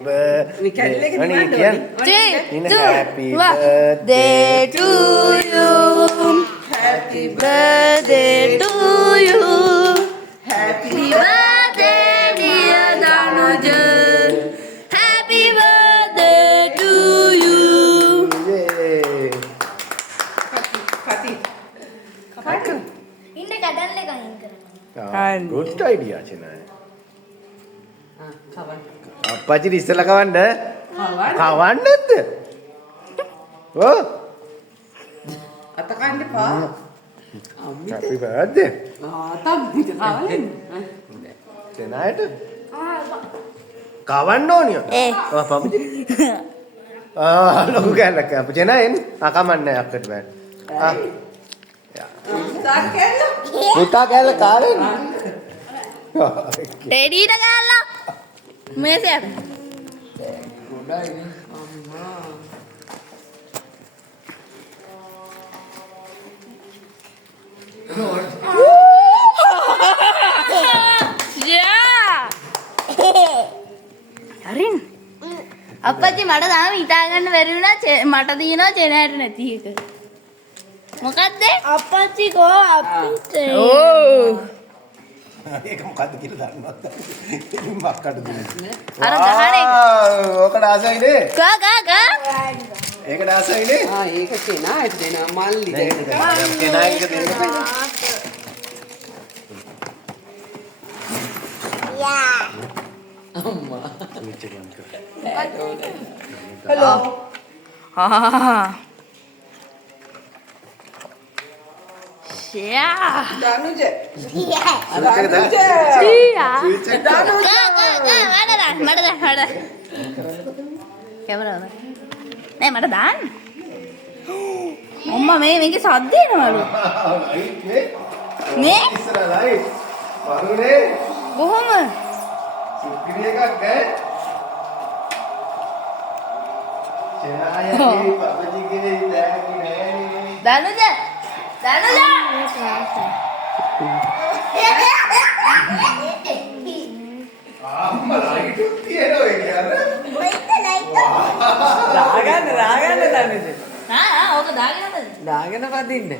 Happy birthday to you. Happy birthday to you. Happy birthday, dear Danuja. Happy birthday to you. Good idea, Chennai. Appachi ඉස්සලා කවන්න. කවන්නද? ඔව්. අත කන්න එපා. Happy birthday. තම්මිට කවලෙන්. Chennaiට. කවන්න ඕනිය. ඔව් පපුචි. ලොකු කෑල්ලක් අපු Chennai එන්න. කමන්නේ අක්කට බෑ. පුතා කෑල්ල කාලේ. ටෙඩීට ගාලා මේසයට ගොඩයි අම්මා. හරින් අප්පච්චි මට තාම හිතා ගන්න බැරි වුණා මට දිනනවා චෙනෑට නැති එක මොකද්ද අප්පච්චි කෝ අප්පච්චි ඕ ඒක මොකද්ද කියලා දන්නවද? ඉතින් මක්කට දුන්නේ. අර ගහනේ. ඕකට ආසයිනේ. ගා ඒකට ආසයිනේ. ඒක කෙනාට දෙනවා මල්ලි. කෙනායික දෙන්න බෑ. අම්මා. හලෝ ෂයා දනුජ. මට දාන්න අම්මා මේකේ සද්ද එනවලු මේ කොහොම දනුජ දාගන්න දනුජ. ඕක දාගෙන දාගෙන පදින්න.